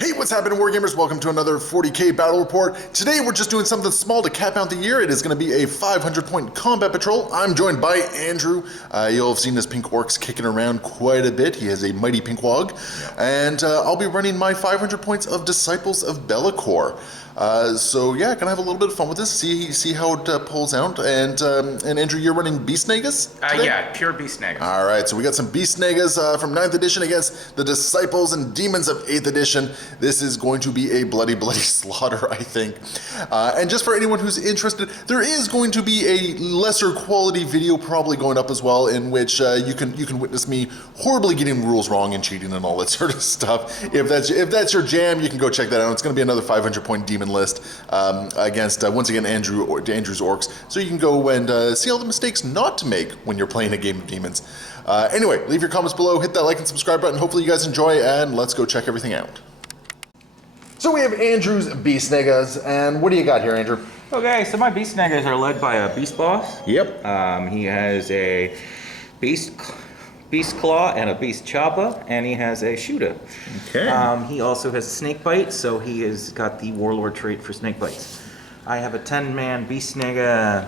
Hey, what's happening, Wargamers? Welcome to another 40k battle report. Today we're just doing something small to cap out the year. It is going to be a 500-point Combat Patrol. I'm joined by Andrew. You'll have seen this pink Orks kicking around quite a bit. He has a mighty pink WAAGH. And I'll be running my 500 points of Disciples of Be'lakor. So yeah, gonna have a little bit of fun with this. See how it pulls out. And Andrew, you're running Snaggas today? Yeah, pure Snaggas. All right, so we got some Snaggas from 9th edition against the Disciples and Demons of 8th edition. This is going to be a bloody slaughter, I think. And just for anyone who's interested, there is going to be a lesser quality video probably going up as well, in which you can witness me horribly getting rules wrong and cheating and all that sort of stuff. If that's your jam, you can go check that out. It's going to be another 500-point demon list against once again Andrew's Orks. So you can go and see all the mistakes not to make when you're playing a game of demons. Anyway, leave your comments below, hit that like and subscribe button. Hopefully you guys enjoy, and let's go check everything out. So we have Andrew's Snaggas, and what do you got here, Andrew? Okay, so my Snaggas are led by a Beast Boss. Yep. He has a Beast Claw and a Beast Choppa, and he has a Shooter. Okay. He also has a Snake Bite, so he has got the Warlord trait for Snake Bites. I have a 10-man Snagga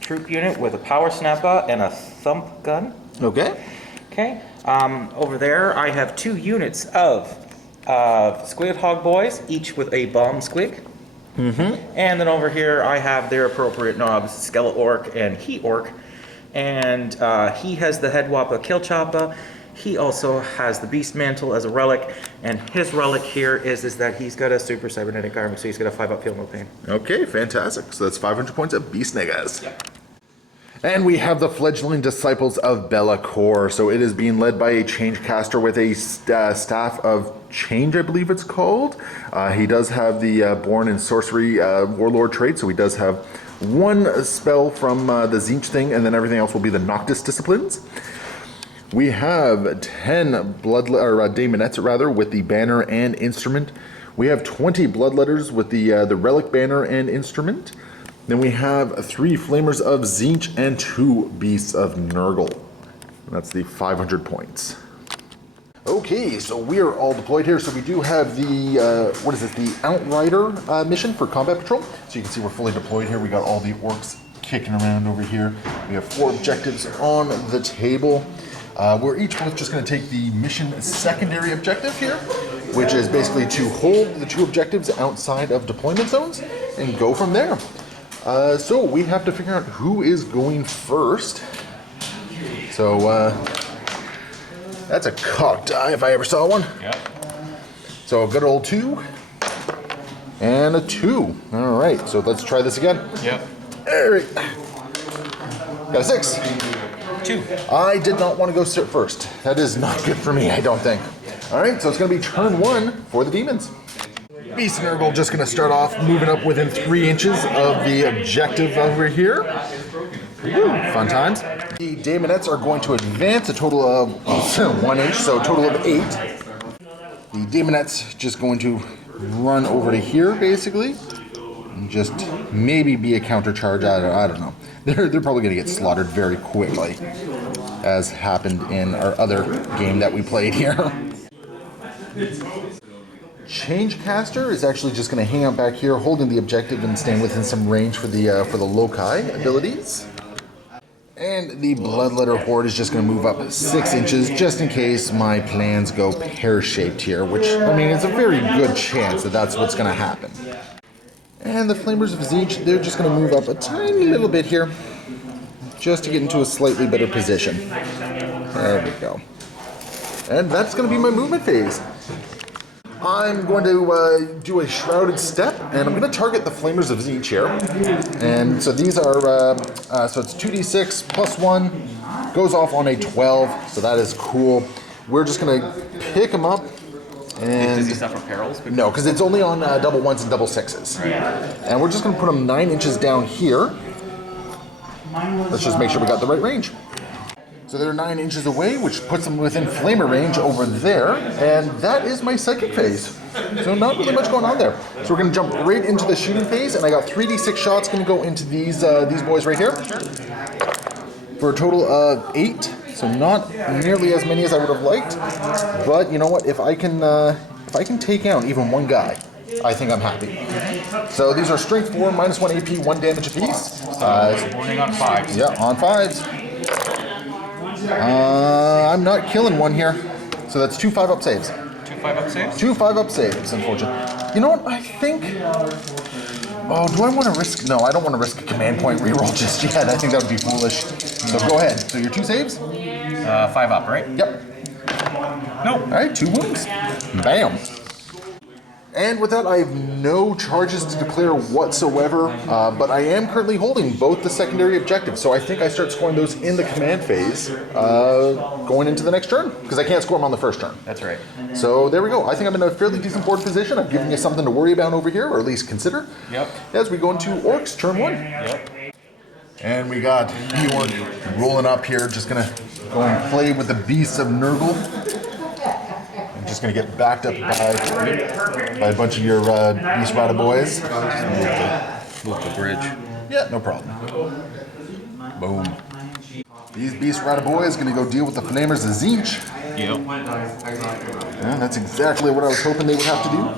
troop unit with a Power Snapper and a Thump Gun. Okay. Okay. Over there, I have 2 units of Squid Hog Boys, each with a Bomb Squig. And then over here, I have their appropriate knobs, Skeletor Orc and Heat Orc. And he has the Head Wappa Kill Choppa. He also has the Beast Mantle as a relic, and his relic here is that he's got a super cybernetic armor, so he's got a 5-up feel no pain. Okay, fantastic. So that's 500 points of Snaggas. Yep. And we have the fledgling Disciples of Be'lakor. So it is being led by a change caster with a staff of change, I believe it's called. He does have the Born in Sorcery Warlord trait, so he does have 1 spell from the Tzeentch thing, and then everything else will be the Noctis disciplines. We have 10 Daemonettes rather with the banner and instrument. We have 20 Bloodletters with the relic banner and instrument. Then we have 3 Flamers of Tzeentch and 2 Beasts of Nurgle. And that's the 500 points. Okay, so we are all deployed here. So we do have the, the Outrider mission for Combat Patrol. So you can see we're fully deployed here. We got all the Orks kicking around over here. We have 4 objectives on the table. We're each both just going to take the mission secondary objective here, which is basically to hold the 2 objectives outside of deployment zones and go from there. So we have to figure out who is going first. So that's a cocked die if I ever saw one. Yep. So a good old 2 and a 2. All right, so let's try this again. Yep. All right. Got a 6. 2. I did not want to go first. That is not good for me, I don't think. All right, so it's going to be turn 1 for the demons. Beast and Nurgle just going to start off moving up within 3 inches of the objective over here. Woo, fun times. The Daemonettes are going to advance a total of 1 inch, so a total of 8. The Daemonettes just going to run over to here, basically, and just maybe be a counter charge. I don't know. They're probably going to get slaughtered very quickly, as happened in our other game that we played here. Change caster is actually just going to hang out back here, holding the objective and staying within some range for the loci abilities. And the Bloodletter Horde is just going to move up 6 inches, just in case my plans go pear-shaped here, which, I mean, it's a very good chance that that's what's going to happen. And the Flamers of Tzeentch, they're just going to move up a tiny little bit here, just to get into a slightly better position. There we go. And that's going to be my movement phase. I'm going to do a Shrouded Step, and I'm going to target the Flamers of Tzeentch here. And so these are, so it's 2d6 plus 1, goes off on a 12, so that is cool. We're just going to pick them up. And does he suffer perils? No, because it's only on double 1s and double 6s. Right. And we're just going to put them 9 inches down here. Let's just make sure we got the right range. So they're 9 inches away, which puts them within flamer range over there, and that is my psychic phase. So not really much going on there. So we're going to jump right into the shooting phase, and I got 3d6 shots going to go into these boys right here for a total of 8. So not nearly as many as I would have liked, but you know what? If I can if I can take out even one guy, I think I'm happy. So these are strength 4, -1 AP, 1 damage apiece. Warning on 5s. Yeah, on 5s. I'm not killing one here. So that's 2 5-up saves. 2 5-up saves? 2 5-up saves, unfortunately. You know what? I think... Oh, do I want to risk... No, I don't want to risk a command point reroll just yet. I think that would be foolish. So go ahead. So your 2 saves? 5-up, right? Yep. No. All right, 2 wounds. Bam. And with that, I have no charges to declare whatsoever, but I am currently holding both the secondary objectives, so I think I start scoring those in the command phase going into the next turn, because I can't score them on the first turn. That's right. So there we go. I think I'm in a fairly decent board position. I've given you something to worry about over here, or at least consider. Yep. As we go into Orks, turn 1. Yep. And we got Ork rolling up here, just going to go and play with the Beasts of Nurgle. Just gonna get backed up by a bunch of your Beast Rider boys. Move the bridge. Yeah, no problem. Boom. These Beast Rider boys gonna go deal with the Flamers of Tzeentch. Yep. Yeah, that's exactly what I was hoping they would have to do.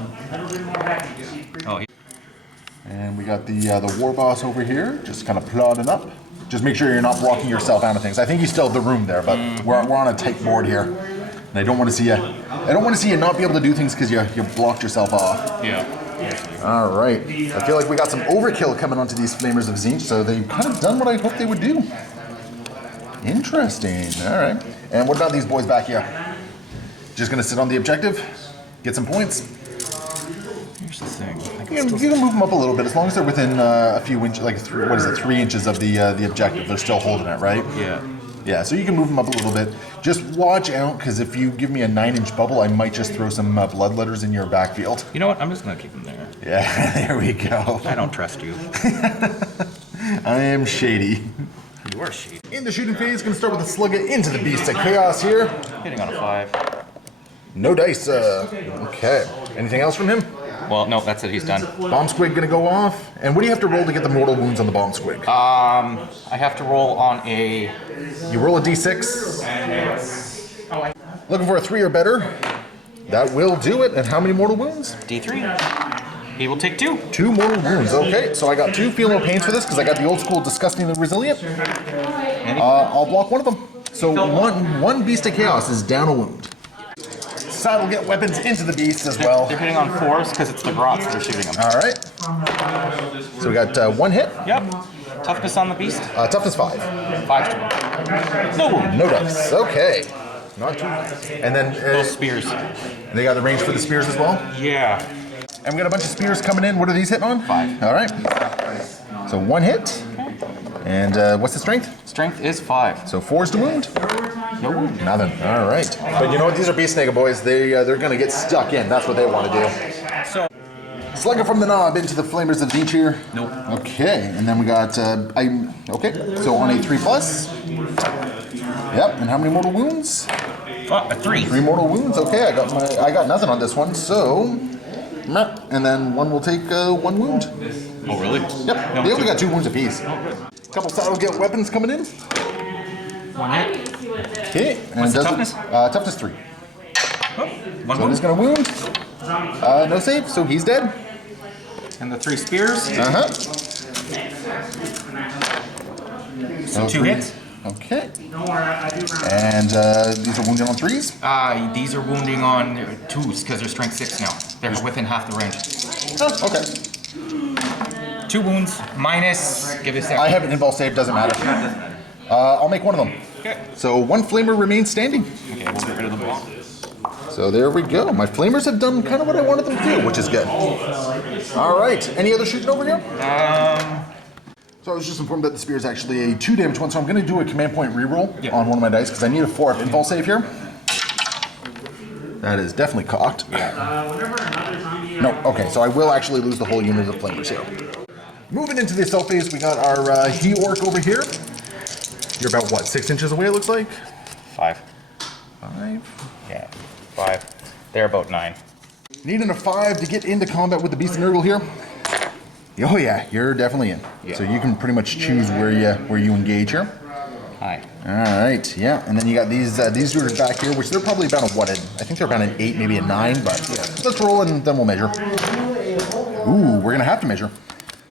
Oh. And we got the War Boss over here, just kind of plodding up. Just make sure you're not blocking yourself out of things. I think you still have the room there, but we're on a tight board here. And I don't want to see you. I don't want to see you not be able to do things because you blocked yourself off. Yeah. All right. I feel like we got some overkill coming onto these Flamers of Tzeentch, so they've kind of done what I hoped they would do. Interesting. All right. And what about these boys back here? Just gonna sit on the objective, get some points. Here's the thing. You can move them up a little bit as long as they're within a few inches, like 3 inches of the objective. They're still holding it, right? Yeah. Yeah, so you can move them up a little bit. Just watch out, because if you give me a 9-inch bubble, I might just throw some bloodletters in your backfield. You know what? I'm just gonna keep them there. Yeah, there we go. I don't trust you. I am shady. You are shady. In the shooting phase, gonna start with a slugger into the Beast of Chaos here. Hitting on a 5. No dice. Okay. Anything else from him? Well, no, that's it. He's done. Bomb squig gonna go off. And what do you have to roll to get the mortal wounds on the bomb squig? I have to roll on a... You roll a d6. Looking for a 3 or better. That will do it. And how many mortal wounds? D3. He will take 2. 2 mortal wounds. Okay, so I got 2 feel no pains for this because I got the old school disgustingly resilient. I'll block one of them. So one Beast of Chaos is down a wound. Side will get weapons into the beast as well. They're hitting on 4s because it's the grots that are shooting them. All right. So we got 1 hit. Yep. Toughness on the beast? Toughness 5. 5 to 1. No wound. No dice. Okay. Not too. And then Those spears. they got the range for the spears as well. Yeah. And we got a bunch of spears coming in. What are these hitting on? 5. All right. So 1 hit. And what's the strength? Strength is 5. So 4's to wound. No wound. Nothing. All right. But you know what? These are Beast Snagga boys. They're gonna get stuck in. That's what they want to do. So. Slugger from the knob into the Flamers of Tzeentch here. Nope. Okay. And then we got okay. So on a 3+. Yep. And how many mortal wounds? A 3. 3 mortal wounds. Okay. I got nothing on this one. So. And then one will take 1 wound. Oh, really? Yep. They only got 2 wounds apiece. Couple saddle get weapons coming in. 1 hit. Okay. And What's the does toughness? Toughness 3. Oh, 1 So wound. he's gonna wound. No save, so he's dead. And the 3 spears. Uh-huh. So 2 hits. Okay. And these are wounded on 3s? These are wounding on 2s because they're strength 6 now. They're within half the range. Oh, okay. 2 wounds minus. Give it a second. I have an invul save, doesn't matter. I'll make one of them. Okay. So 1 flamer remains standing. Okay, we'll get rid of the block. So there we go. My flamers have done kind of what I wanted them to do, which is good. All right. Any other shooting over here? So I was just informed that the spear is actually a 2 damage one, so I'm going to do a command point reroll on one of my dice because I need a 4-up invul save here. That is definitely cocked. No, okay, so I will actually lose the whole unit of flamers here. Moving into the assault phase, we got our he-orc over here. You're about, what, 6 inches away, it looks like? 5. 5. Yeah, 5. They're about 9. Needing a 5 to get into combat with the Beast of Nurgle here. Oh yeah, you're definitely in. Yeah. So you can pretty much choose where you engage here. Hi. All right, yeah, and then you got these dudes back here, which they're probably about a what? I think they're about an 8, maybe a 9, but let's roll and then we'll measure. Ooh, we're gonna have to measure.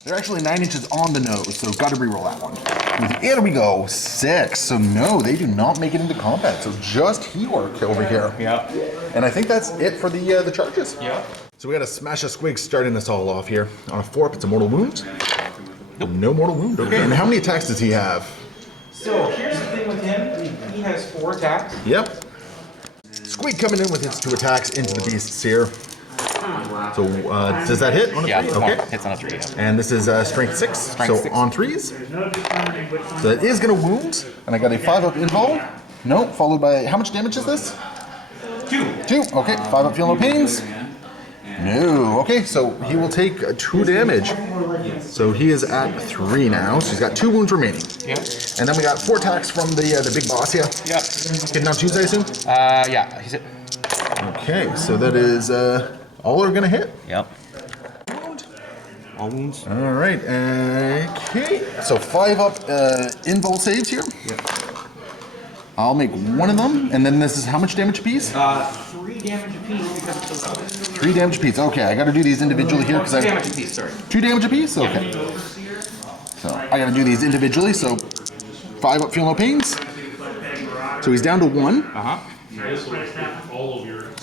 They're actually 9 inches on the nose, so got to re-roll that one. Here we go, 6. So no, they do not make it into combat. So just Heork over here. Yeah. And I think that's it for the charges. Yeah. So we got a Smash a Squig starting us all off here. On a 4-up, it's a mortal wound. Nope. No mortal wound. Okay. And how many attacks does he have? So here's the thing with him. He has 4 attacks. Yep. Squig coming in with his 2 attacks into the beasts here. So does that hit on a 3? Yeah, Okay. hits on a 3. Yeah. And this is strength 6. Strength so 6. on 3s. So that is going to wound. And I got a 5-up invul. Nope. Followed by, how much damage is this? 2. 2. Okay. 5-up feel no pains. No. Okay, so he will take 2 damage. So he is at 3 now. So he's got 2 wounds remaining. Yep. And then we got 4 attacks from the big boss here. Yep. Hitting on 2s, I assume? Yeah, he's it. Okay, so that is all are gonna hit. Yep. All wounds. All right. Okay. So 5-up invul saves here. Yep. I'll make one of them, and then this is how much damage apiece? 3 damage apiece because it's a 3 damage apiece. Okay, I got to do these individually here because I 2 damage apiece. Sorry. 2 damage apiece. Okay. So I got to do these individually. So 5-up feel no pains. So he's down to 1.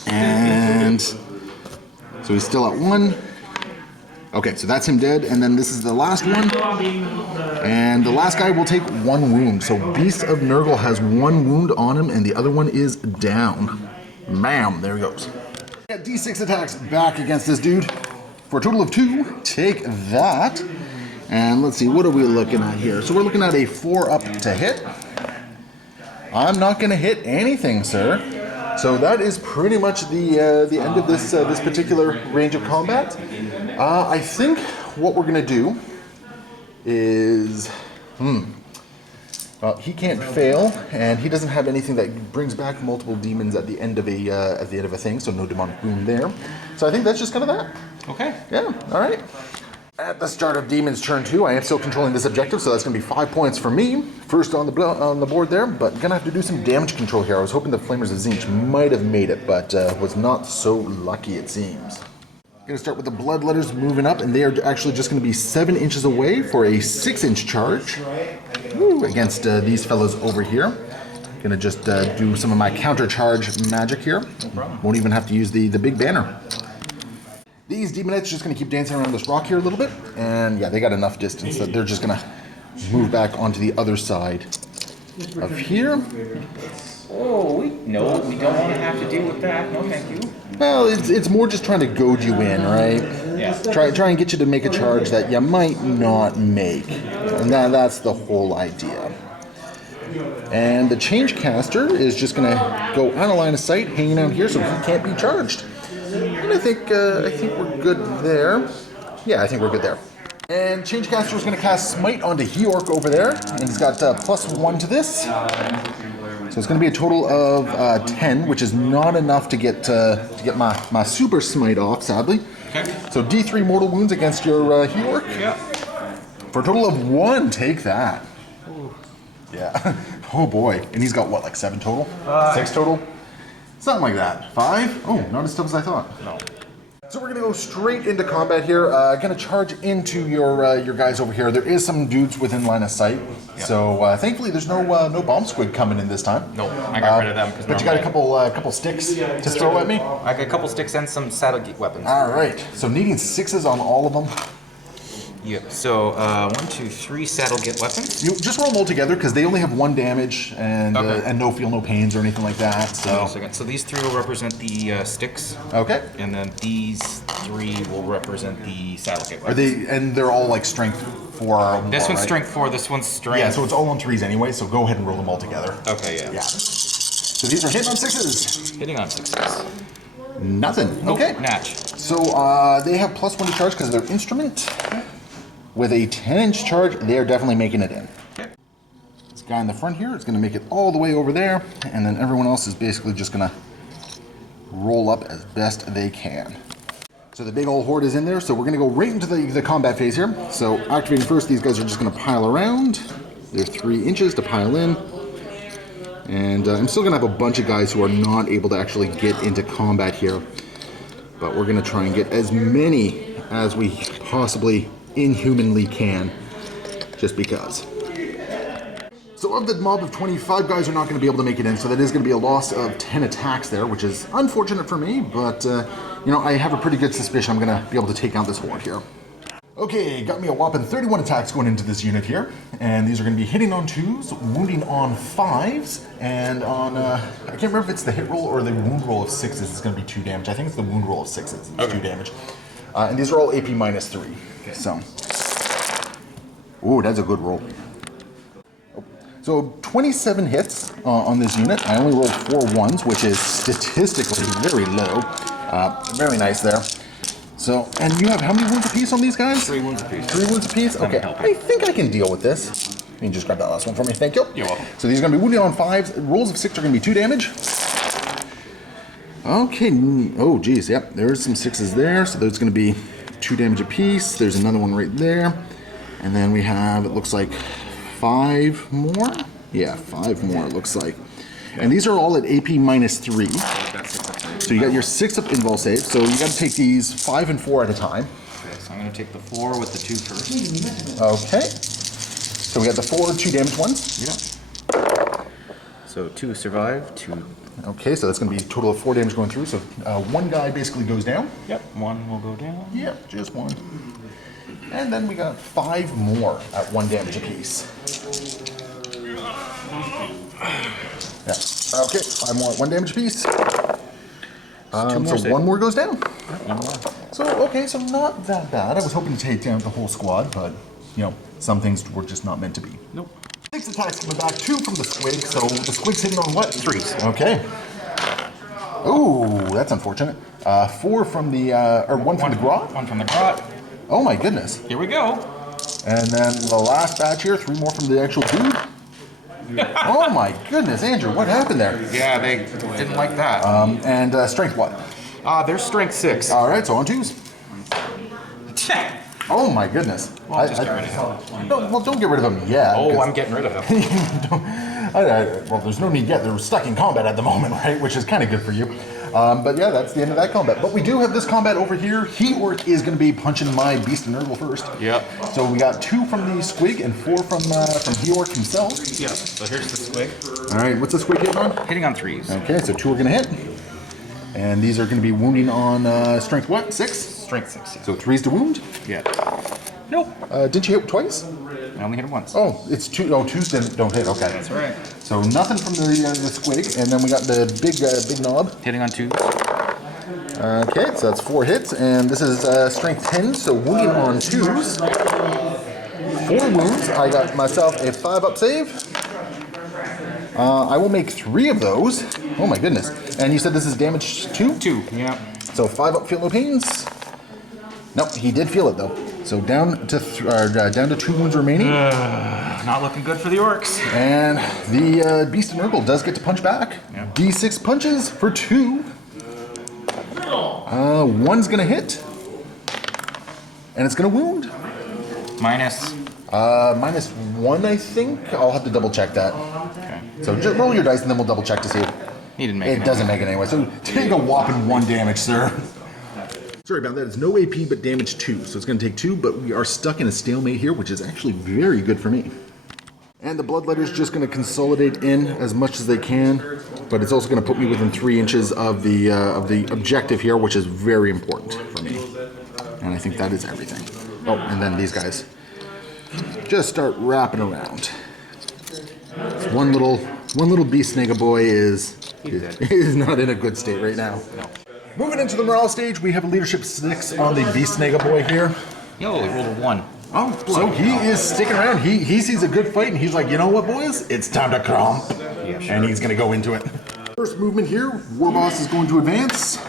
And so he's still at 1. Okay, so that's him dead, and then this is the last one. And the last guy will take 1 wound. So Beast of Nurgle has 1 wound on him, and the other one is down. Bam, there he goes. Got D6 attacks back against this dude for a total of 2. Take that. And let's see, what are we looking at here? So we're looking at a 4-up to hit. I'm not going to hit anything, sir. So that is pretty much the end of this particular range of combat. I think what we're gonna do is, well, he can't fail, and he doesn't have anything that brings back multiple demons at the end of a thing. So no demonic boon there. So I think that's just kind of that. Okay. Yeah. All right. At the start of Demon's turn 2, I am still controlling this objective, so that's going to be 5 points for me. First on the board there, but going to have to do some damage control here. I was hoping the Flamers of Tzeentch might have made it, but was not so lucky, it seems. Going to start with the Bloodletters moving up, and they are actually just going to be 7 inches away for a 6-inch charge against these fellows over here. Going to just do some of my counter charge magic here. Won't even have to use the big banner. These demonettes just going to keep dancing around this rock here a little bit, and yeah, they got enough distance that they're just going to move back onto the other side of here. Oh, no, we don't want to have to deal with that. No, thank you. Well, it's more just trying to goad you in, right? Yeah. Try and get you to make a charge that you might not make, and that's the whole idea. And the change caster is just going to go out of line of sight, hanging out here, so he can't be charged. And I think we're good there. Yeah, I think we're good there. And Changecaster is going to cast Smite onto Heork over there, and he's got +1 to this. So it's going to be a total of 10, which is not enough to get my super Smite off, sadly. Okay. So D3 mortal wounds against your Heork. Yeah. For a total of 1, take that. Ooh. Yeah. Oh boy. And he's got what, like 7 total? 6 total? Something like that. 5? Oh, not as tough as I thought. No. So we're gonna go straight into combat here. Gonna charge into your guys over here. There is some dudes within line of sight. Yeah. So thankfully there's no bomb squid coming in this time. No, I got rid of them. But you got a couple sticks to throw at me? I got a couple sticks and some saddle weapons. Alright. So needing 6s on all of them. Yep. So 1, 2, 3 saddle weapons. You just roll them all together because they only have 1 damage and Okay. and no feel no pains or anything like that. So So these 3 will represent the sticks, okay. and then these 3 will represent the saddle weapons. Are they? And they're all like strength 4. Or This more, one's right? strength 4. This one's strength. Yeah. So it's all on 3s anyway. So go ahead and roll them all together. Okay. Yeah. Yeah. So these are hitting on 6s. Hitting on 6s. Nothing. Nope, Okay. Natch. So they have +1 to charge because of their instrument. With a 10-inch charge, they are definitely making it in. Okay. This guy in the front here is going to make it all the way over there, and then everyone else is basically just going to roll up as best they can. So the big old horde is in there, so we're going to go right into the combat phase here. So activating first, these guys are just going to pile around. They're 3 inches to pile in. And I'm still going to have a bunch of guys who are not able to actually get into combat here. But we're going to try and get as many as we possibly inhumanly can, just because. So of the mob of 25 guys are not going to be able to make it in, so that is going to be a loss of 10 attacks there, which is unfortunate for me, but you know, I have a pretty good suspicion I'm going to be able to take out this horde here. Okay, got me a whopping 31 attacks going into this unit here, and these are going to be hitting on 2s, wounding on 5s, and on, I can't remember if it's the hit roll or the wound roll of 6s, it's going to be 2 damage. I think it's the wound roll of 6s, it's 2 damage. And these are all AP minus 3, okay. So. Ooh, that's a good roll. So 27 hits on this unit. I only rolled 4 1s, which is statistically very low. Very nice there. So, and you have how many wounds apiece on these guys? 3 wounds apiece. 3 wounds apiece? Okay, I think I can deal with this. You can just grab that last one for me, thank you. You're welcome. So these are going to be wounded on 5s. Rolls of 6 are going to be 2 damage. Okay, oh geez, yep, there's some 6s there. So there's going to be 2 damage apiece. There's another one right there. And then we have, it looks like 5 more? Yeah, 5 more it looks like. And these are all at AP minus 3. So you got your 6 up invul save, so you got to take these 5 and 4 at a time. Okay, so I'm going to take the 4 with the 2 first. Okay. So we got the 4 2 damage ones. Yeah. So 2 survive, 2. Okay, so that's going to be a total of 4 damage going through. So 1 guy basically goes down. Yep, 1 will go down. Yep, just 1. And then we got 5 more at 1 damage apiece. Yeah. Okay, 5 more at 1 damage apiece. So 1 more goes down. Yep, 1 more. So, okay, so not that bad. I was hoping to take down the whole squad, but, you know, some things were just not meant to be. Nope. 6 attacks coming back, 2 from the squig, so the squig's hitting on what? 3s. Okay. Ooh, that's unfortunate. 4 from the, or 1 from the grot? 1 from the grot. Oh my goodness. Here we go. And then the last batch here, 3 more from the actual dude. Oh my goodness, Andrew, what happened there? Yeah, they didn't like that. And strength what? They're strength 6. All right, so on 2s. Oh my goodness. Well, just get rid of him. No, well, don't get rid of them yet. Oh, 'cause- I'm getting rid of him. well, there's no need yet. They're stuck in combat at the moment, right? Which is kind of good for you. But yeah, that's the end of that combat. But we do have this combat over here. He-Orc is going to be punching my Beast and Nurgle first. Yep. So we got 2 from the Squig and 4 from He-Orc himself. Yep. So here's the squig. All right, what's the Squig hitting on? Hitting on 3s. Okay, so 2 are going to hit. And these are going to be wounding on strength what? 6? Strength 6. Yeah. So 3's to wound. Yeah. Nope. Didn't you hit twice? I only hit him once. Oh, it's 2. Oh, 2s don't hit. Okay. That's right. So nothing from the Squig. And then we got the big knob. Hitting on 2s. Okay, so that's 4 hits, and this is strength 10, so wounding on 2s. 4 wounds. I got myself a 5-up save. I will make 3 of those. Oh my goodness. And you said this is damage 2? 2. Yeah. So 5 up, feel no pains. Nope, he did feel it though. So down to 2 wounds remaining. Not looking good for the orcs. And the Beast and Nurgle does get to punch back. Yep. D6 punches for 2. 1's gonna hit, and it's gonna wound. Minus. Minus 1, I think. I'll have to double check that. Okay. So just roll your dice, and then we'll double check to see. He didn't make it. It doesn't make it anyway. So take a whopping 1 damage, sir. Sorry about that. It's no AP, but damage 2. So it's gonna take 2, but we are stuck in a stalemate here, which is actually very good for me. And the Bloodletter's just going to consolidate in as much as they can, but it's also going to put me within 3 inches of the objective here, which is very important for me. And I think that is everything. Oh, and then these guys just start wrapping around. One little Beast Snagga boy is not in a good state right now. Moving into the morale stage, we have a leadership 6 on the Beast Snagga boy here. Yo, he rolled a 1. Oh, so he is sticking around. He sees a good fight, and he's like, you know what, boys? It's time to crump. Yeah, sure. And he's going to go into it. First movement here, Warboss is going to advance.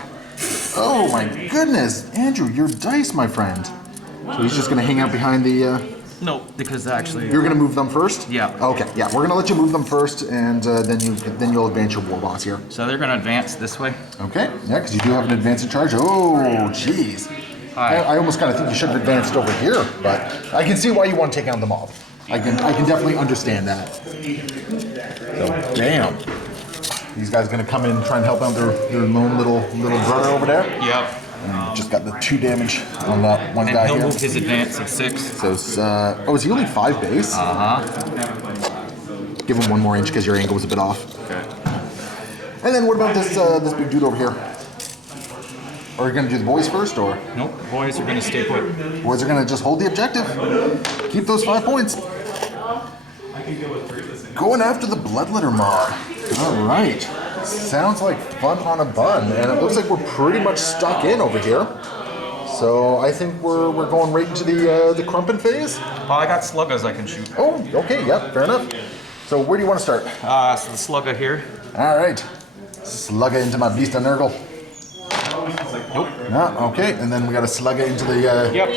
Oh my goodness. Andrew, your dice, my friend. So he's just going to hang out behind the... No, because actually... You're going to move them first? Yeah. Okay, yeah, we're going to let you move them first, and then you'll advance your Warboss here. So they're going to advance this way? Okay, yeah, because you do have an advance in charge. Oh, jeez. Hi. I almost kind of think you should have advanced over here, but I can see why you want to take out the mob. I can definitely understand that. So, damn. These guys are gonna come in and try and help out their lone little brother over there. Yep. And just got the 2 damage on that one guy And he'll here. move his advance of 6. So, oh, is he only 5 base? Give him 1 more inch because your angle was a bit off. Okay. And then what about this big dude over here? Are we gonna do the boys first, or? Nope, boys are gonna stay put. Boys are gonna just hold the objective. Keep those 5 points. Going after the Bloodletter mob. All right. Sounds like fun on a bun, and it looks like we're pretty much stuck in over here. So I think we're going right into the Krumpin phase. Well, I got Snaggas I can shoot. Oh, okay, yep, fair enough. So where do you want to start? So the Snagga here. All right. Slugga into my beast of Nurgle. Nope. No, okay, and then we got to slug it into the. Yep.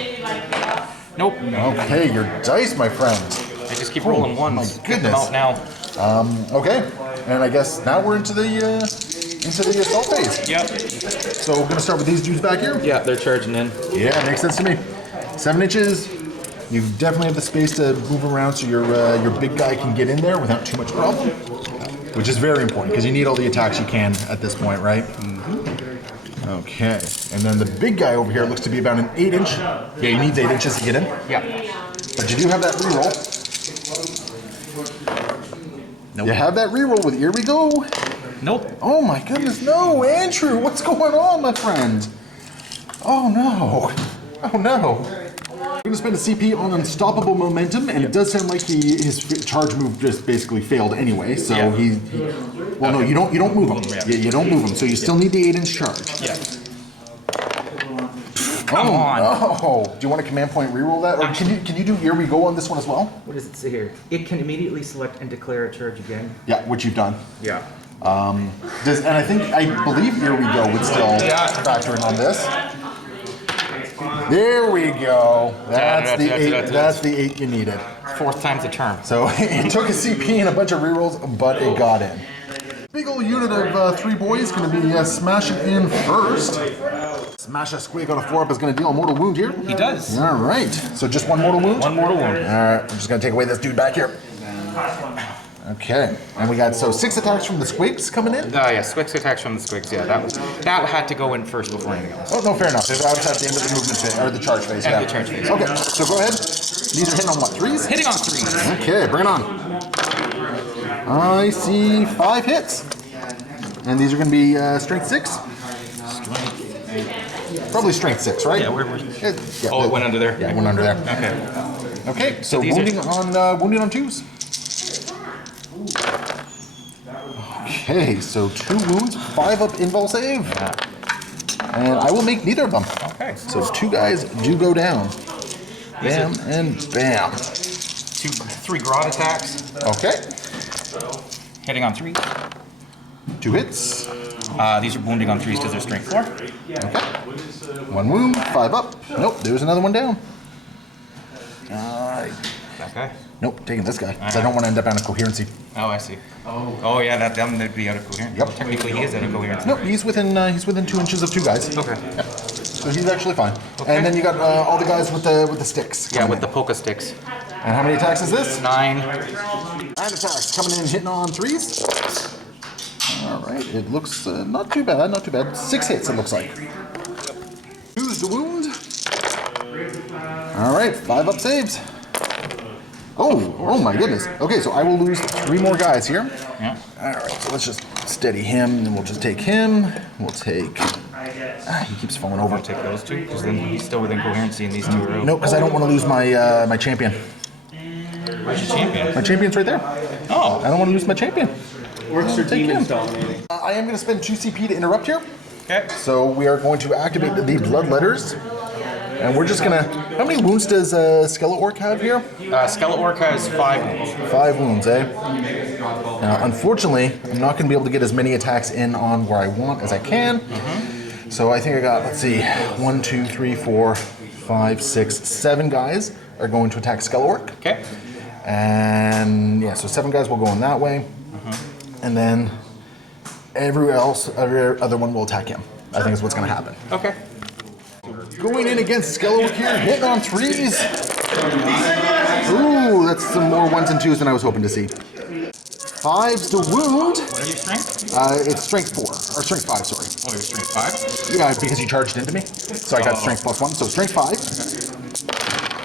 Nope. Okay, your dice, my friend. I just keep rolling ones. My Get them goodness. out now. Okay, and I guess now we're into the assault phase. Yep. So we're gonna start with these dudes back here. Yeah, they're charging in. Yeah, makes sense to me. 7 inches. You definitely have the space to move around, so your big guy can get in there without too much problem. Which is very important because you need all the attacks you can at this point, right? Okay, and then the big guy over here looks to be about an 8 inch. Yeah, he needs 8 inches to get in. Yeah. But you do have that reroll. Nope. You have that reroll with Here We Go. Nope. Oh my goodness, no, Andrew, what's going on, my friend? Oh no, oh no. We're gonna spend a CP on Unstoppable Momentum, and it does sound like his charge move just basically failed anyway. So Yeah. well, no, you don't move him. Yeah. You don't move him, so you still need the 8 inch charge. Yeah. Come on. Oh, do you want a command point reroll that, or can you do Here We Go on this one as well? What does it say here? It can immediately select and declare a charge again. Yeah, which you've done. Yeah. And I believe Here We Go would still factor in on this. There we go. That's the 8 you needed. 4th time's the charm. So it took a CP and a bunch of rerolls, but it got in. Big old unit of 3 boys going to be smashing in first. Smash a squig on a 4-up is going to deal a mortal wound here. He does. All right. So just 1 mortal wound? 1 mortal wound. All right. I'm just going to take away this dude back here. Okay. And we got 6 attacks from the squigs coming in. Yeah, Squigs attacks from the Squigs. Yeah, that had to go in first before anything else. Oh, no, fair enough. If I was at the end of the movement phase, or the charge phase. And Yeah. the charge phase. Okay. So go ahead. These are hitting on what? 3s? Hitting on 3s. Okay, bring it on. I see 5 hits. And these are going to be strength 6? Probably strength 6, right? Yeah, where Yeah, it went under there? Yeah, it went under there. Okay. Okay, so these wounding on 2s. Okay, so 2 wounds, 5 up invul save. And I will make neither of them. Okay. So 2 guys do go down. Bam and bam. 3 Grot attacks. Okay, Hitting on 3. 2 hits. These are wounding on 3s because they're strength 4. Okay. 1 wound, 5 up. Nope, there's another one down. Okay. Nope, taking this guy, because I don't want to end up out of coherency. Oh, I see. Oh, yeah, they'd be out of coherence. Yep. Technically, he is out of coherence. Nope, he's within 2 inches of 2 guys. Okay. So he's actually fine. Okay. And then you got all the guys with the sticks. Yeah, with the polka sticks. And how many attacks is this? 9. 9 attacks coming in, hitting on 3s. All right, it looks not too bad, not too bad. 6 hits, it looks like. 2's the wound. All right, 5 up saves. Oh my goodness. Okay, so I will lose 3 more guys here. Yeah. All right, so let's just steady him, and then we'll just take him. We'll take. He keeps falling over. I'll take those 2 because then he's still within coherency and these 2 are out. No, because I don't want to lose my my champion. Where's your champion? My champion's right there. Oh. I don't want to lose my champion. Orks are Take demons him. dominating. I am going to spend 2 CP to interrupt here. Okay. So we are going to activate the Bloodletters. And we're just going to... How many wounds does Skeleton Orc have here? Skeleton Orc has 5 wounds. 5 wounds, eh? Now, unfortunately, I'm not going to be able to get as many attacks in on where I want as I can. So I think I got, let's see, 1, 2, 3, 4, 5, 6, 7 guys are going to attack Skeleton Orc. Okay. And yeah, so 7 guys will go in that way. And then every other one will attack him. I think is what's going to happen. Okay. Going in against Skeleton here, hitting on 3s. Ooh, that's some more 1s and 2s than I was hoping to see. 5s to wound. What are your strength? It's strength 4, or strength 5, sorry. Oh, your strength 5? Yeah, because you charged into me. So I got strength +1, so strength 5.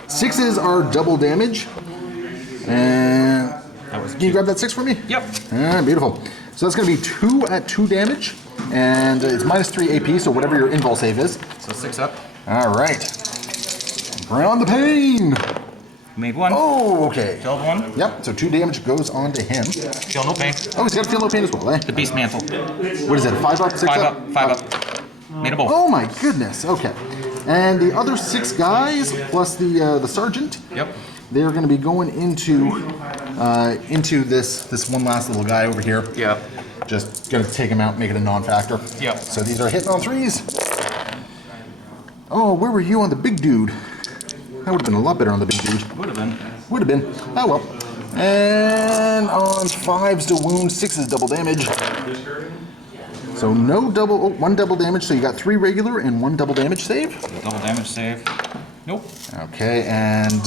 6s are double damage. And can you grab that 6 for me? Yep. Beautiful. So that's going to be 2 at 2 damage. And it's -3 AP, so whatever your invul save is. So 6 up. All right. Bring on the pain. Made 1. Oh, okay. Killed 1. Yep, so 2 damage goes on to him. Feel no pain. Oh, he's got to feel no pain as well, eh? The beast mantle. What is it, 5 up, 6 5 up? up. 5 up. Made a bolt. Oh my goodness, okay. And the other 6 guys, plus the sergeant, Yep. they're going to be going into this one last little guy over here. Yep. Just going to take him out, make it a non-factor. Yep. So these are hitting on 3s. Oh, where were you on the big dude? That would have been a lot better on the big dude. Would have been. Would have been. Oh well. And on 5s to wound, 6 is double damage. So no double, 1 double damage, so you got 3 regular and 1 double damage save. Double damage save. Nope. Okay, and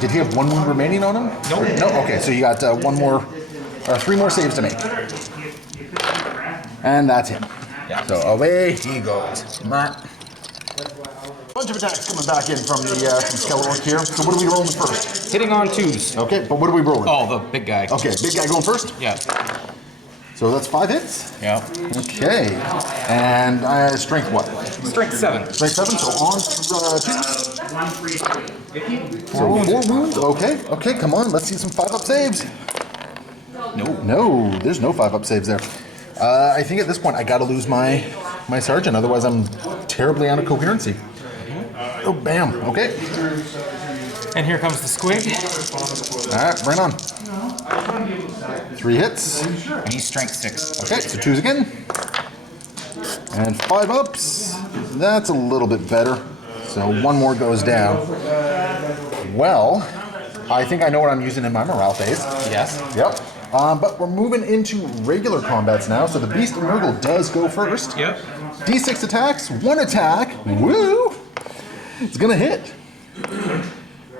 did he have 1 wound remaining on him? Nope. No, okay, so you got 3 more saves to make. And that's him. Yeah. So away he goes. Bunch of attacks coming back in from the from Skeletork here. So what are we rolling first? Hitting on 2s. Okay, but what are we rolling? Oh, the big guy. Okay, big guy going first? Yeah. So that's 5 hits? Yeah. Okay. And strength what? Strength 7. Strength 7, so on 2. So 4 wounds? Okay, okay, come on, let's see some 5-up saves. Nope. No, there's no 5-up saves there. I think at this point I gotta lose my sergeant, otherwise I'm terribly out of coherency. Oh, bam, okay. And here comes the squig. Alright, bring it on. 3 hits. And he's strength 6. Okay, so 2s again. And 5 ups. That's a little bit better. So 1 more goes down. Well, I think I know what I'm using in my morale phase. Yes. Yep. But we're moving into regular combats now, so the Beast of Nurgle does go first. Yep. D6 attacks, 1 attack. Woo! It's gonna hit.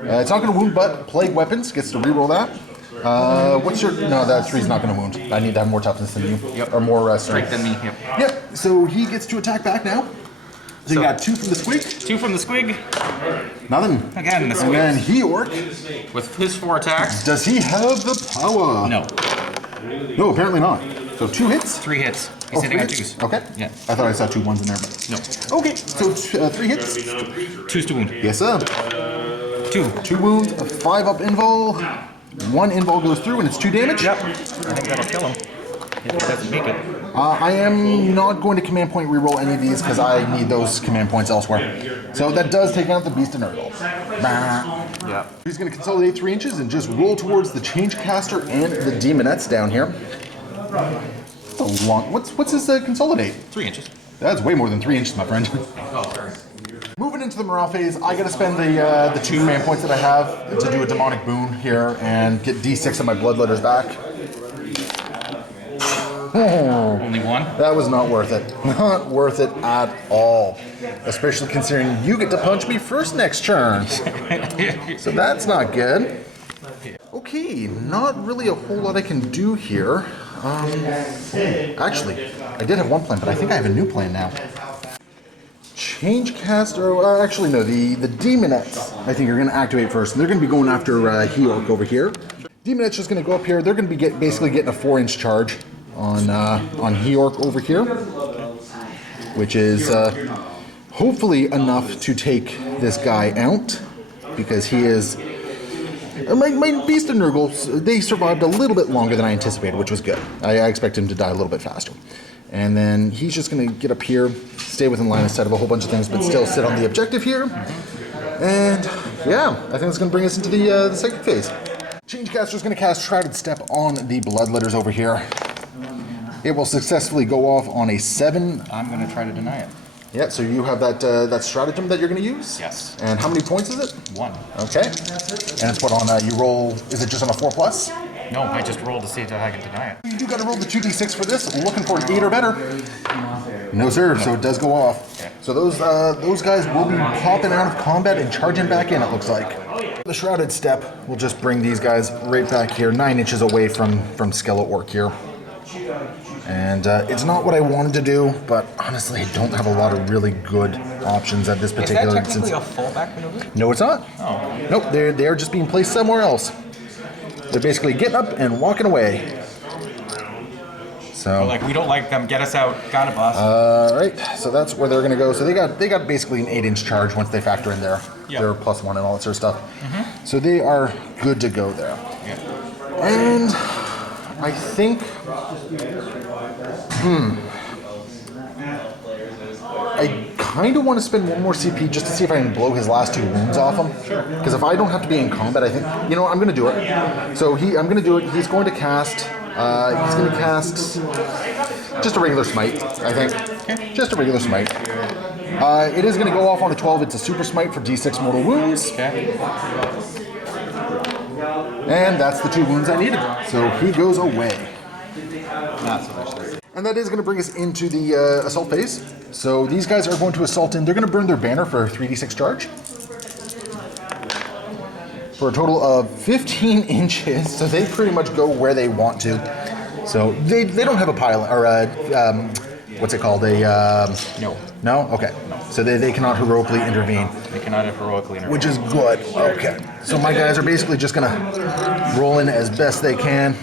It's not gonna wound, but Plague Weapons gets to reroll that. What's your... No, that 3's not gonna wound. I need to have more toughness than you. Yep. Or more Strength than me. Yep. Yep, so he gets to attack back now. So you got 2 from the squig. 2 from the squig. Nothing. Again, the And then squig. he orc. With his 4 attacks. Does he have the power? No. No, apparently not. So 2 hits. 3 hits. He's Oh, hitting 3 on hits. 2s. Okay. Yeah. I thought I saw 2 1s in there, but... No. Okay, so 3 hits. 2s to wound. Yes, sir. 2. 2 wounds, a 5-up invul. 1 invul goes through, and it's 2 damage. Yep. I think that'll kill him. If he doesn't make it. I am not going to command point reroll any of these because I need those command points elsewhere. So that does take out the Beast of Nurgle. Yeah. He's going to consolidate 3 inches and just roll towards the Changecaster and the Demonettes down here. That's a long... What's his consolidate? 3 inches. That's way more than 3 inches, my friend. Moving into the morale phase, I gotta spend the 2 man points that I have to do a Demonic Boon here and get D6 of my Bloodletters back. Oh, Only 1. that was not worth it. Not worth it at all. Especially considering you get to punch me first next turn. So that's not good. Okay, not really a whole lot I can do here. Actually, I did have one plan, but I think I have a new plan now. Changecaster, actually no, the Demonettes I think are going to activate first. And they're going to be going after He-Orc over here. Demonettes just going to go up here. They're going to be basically getting a 4-inch charge on He-Orc over here, which is hopefully enough to take this guy out, because he is... My Beast of Nurgle, they survived a little bit longer than I anticipated, which was good. I expect him to die a little bit faster. And then he's just going to get up here, stay within line of sight of a whole bunch of things, but still sit on the objective here. And yeah, I think that's going to bring us into the second phase. Changecaster's going to cast Shrouded Step on the Bloodletters over here. It will successfully go off on a 7. I'm going to try to deny it. Yeah, so you have that stratagem that you're going to use? Yes. And how many points is it? 1. Okay. And it's what on, you roll, is it just on a 4+? No, I just rolled to see if I can deny it. You do got to roll the 2d6 for this. Looking for an 8 or better. No, sir. So it does go off. Okay. So those guys will be popping out of combat and charging back in, it looks like. The shrouded step will just bring these guys right back here, 9 inches away from Skeleton Orc here. And it's not what I wanted to do, but honestly, I don't have a lot of really good options at this particular instance. Is that technically a fallback maneuver? No, it's not. Oh. Nope, they're just being placed somewhere else. They're basically getting up and walking away. So, Like, we don't like them. Get us out. Got it, boss. right, so that's where they're going to go. So they got basically an 8-inch charge once they factor in their +1 and all that sort of stuff. So they are good to go there. Yeah. And I think, I kind of want to spend one more CP just to see if I can blow his last 2 wounds off him. Sure. Because if I don't have to be in combat, I think, you know what, I'm going to do it. So I'm going to do it. He's going to cast, just a regular smite, I think. Okay. Just a regular smite. It is going to go off on a 12. It's a super smite for D6 mortal wounds. Okay. And that's the 2 wounds I needed. So he goes away. That's what I said. And that is going to bring us into the assault phase. So these guys are going to assault in. They're going to burn their banner for a 3d6 charge. For a total of 15 inches. So they pretty much go where they want to. So they don't have a pilot, or what's it called? No. No? Okay. No. So they cannot heroically intervene. They cannot heroically intervene. Which is good. Okay. So my guys are basically just going to roll in as best they can,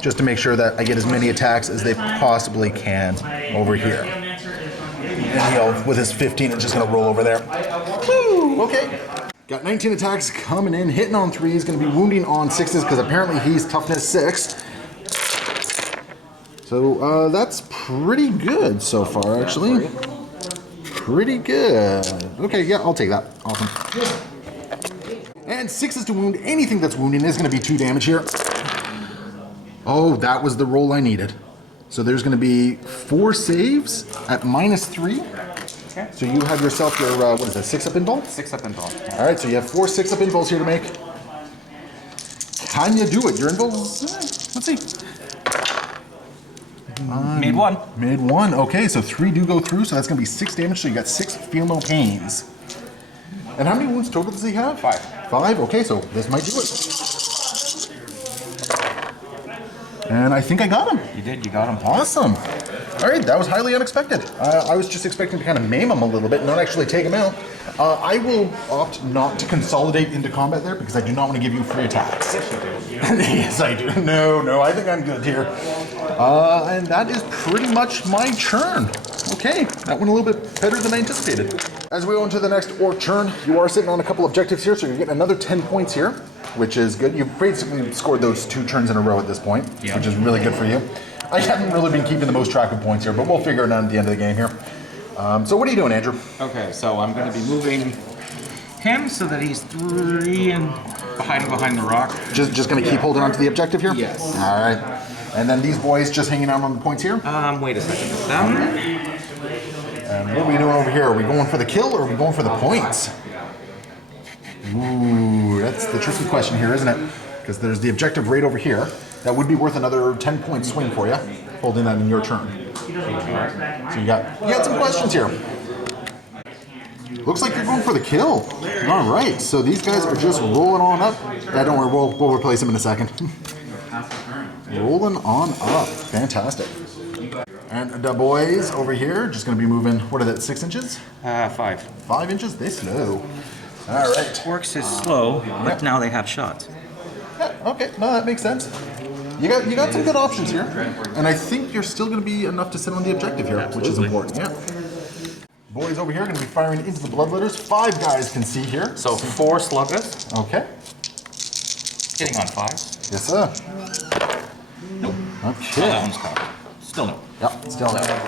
just to make sure that I get as many attacks as they possibly can over here. And with his 15, it's just going to roll over there. Woo! Okay. Got 19 attacks coming in, hitting on 3s, going to be wounding on 6s because apparently he's toughness 6. So that's pretty good so far, actually. Pretty good. Okay, yeah, I'll take that. Awesome. And 6s to wound. Anything that's wounding is going to be 2 damage here. Oh, that was the roll I needed. So there's going to be 4 saves at -3. Okay. So you have yourself your, what is that, 6-up invul? 6-up invul. All right, so you have 4 6-up invuls here to make. Can you do it? Your invuls, let's see. Made 1. Made 1. Okay, so 3 do go through, so that's going to be 6 damage, so you got 6 feel no pains. And how many wounds total does he have? 5. 5? Okay, so this might do it. And I think I got him. You did. You got him. Awesome. All right, that was highly unexpected. I was just expecting to kind of maim him a little bit, not actually take him out. I will opt not to consolidate into combat there because I do not want to give you free attacks. Yes, you do. Yes, I do. No, I think I'm good here. And that is pretty much my turn. Okay, that went a little bit better than I anticipated. As we go into the next orc turn, you are sitting on a couple objectives here, so you're getting another 10 points here, which is good. You've basically scored those 2 turns in a row at this point, which is really good for you. I haven't really been keeping the most track of points here, but we'll figure it out at the end of the game here. So what are you doing, Andrew? Okay, so I'm going to be moving him so that he's 3 and hiding behind the rock. Just going to keep holding on to the objective here? Yes. All right. And then these boys just hanging out on the points here? Wait a second. And what are we doing over here? Are we going for the kill or are we going for the points? Ooh, that's the tricky question here, isn't it? Because there's the objective right over here. That would be worth another 10-point swing for you, holding that in your turn. So you got some questions here. Looks like you're going for the kill. All right, so these guys are just rolling on up. Yeah, don't worry, we'll replace them in a second. Rolling on up, fantastic. And the boys over here, just going to be moving, what are that, 6 inches? 5. 5 inches? They slow. All right. Orks is slow, but now they have shots. Yeah, okay, no, that makes sense. You got some good options here, and I think you're still going to be enough to sit on the objective here, which is important. Yeah. Boys over here are going to be firing into the bloodletters. 5 guys can see here. So 4 Snaggas. Okay. Hitting on 5. Yes, sir. Nope. Okay. Oh, that one's cocked. Still no. Yep, still there.